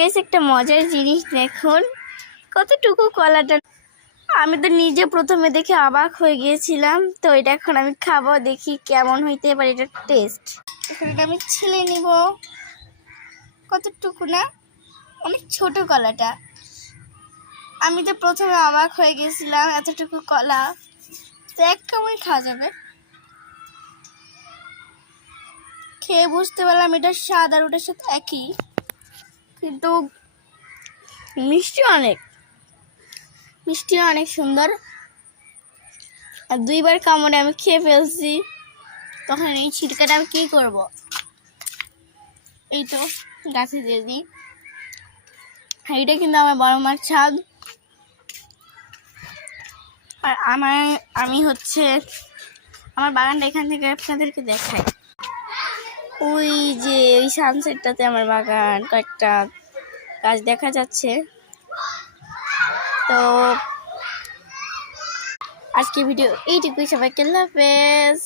Guys একটা মজার জিনিস দেখুন, কতটুকু কলাটা। আমি তো নিজে প্রথমে দেখে অবাক হয়ে গিয়েছিলাম। তো এটা এখন আমি খাবো, দেখি কেমন হইতে পারে এটা টেস্ট। এখন এটা আমি ছিলে নিব। কতটুকু না, অনেক ছোট কলাটা। আমি তো প্রথমে অবাক হয়ে গেছিলাম, এতটুকু কলা তো এক কামড়ে খাওয়া যাবে। খেয়ে বুঝতে পারলাম এটার স্বাদ আর ওটার সাথে একই, কিন্তু মিষ্টি অনেক সুন্দর। আর দুইবার কামড়ে আমি খেয়ে ফেলছি। তখন এই ছিটকাটা আমি কি করব, এই তো গাছে দিয়ে দিই। এইটা কিন্তু আমার বড় মার ছাদ। আর আমি হচ্ছে আমার বাগানটা এখান থেকে আপনাদেরকে দেখাই। ওই যে ওই সানসেটটাতে আমার বাগান, কয়েকটা গাছ দেখা যাচ্ছে। তো আজকে ভিডিও এইটুকুই, সবাইকে আল্লাহ হাফেজ।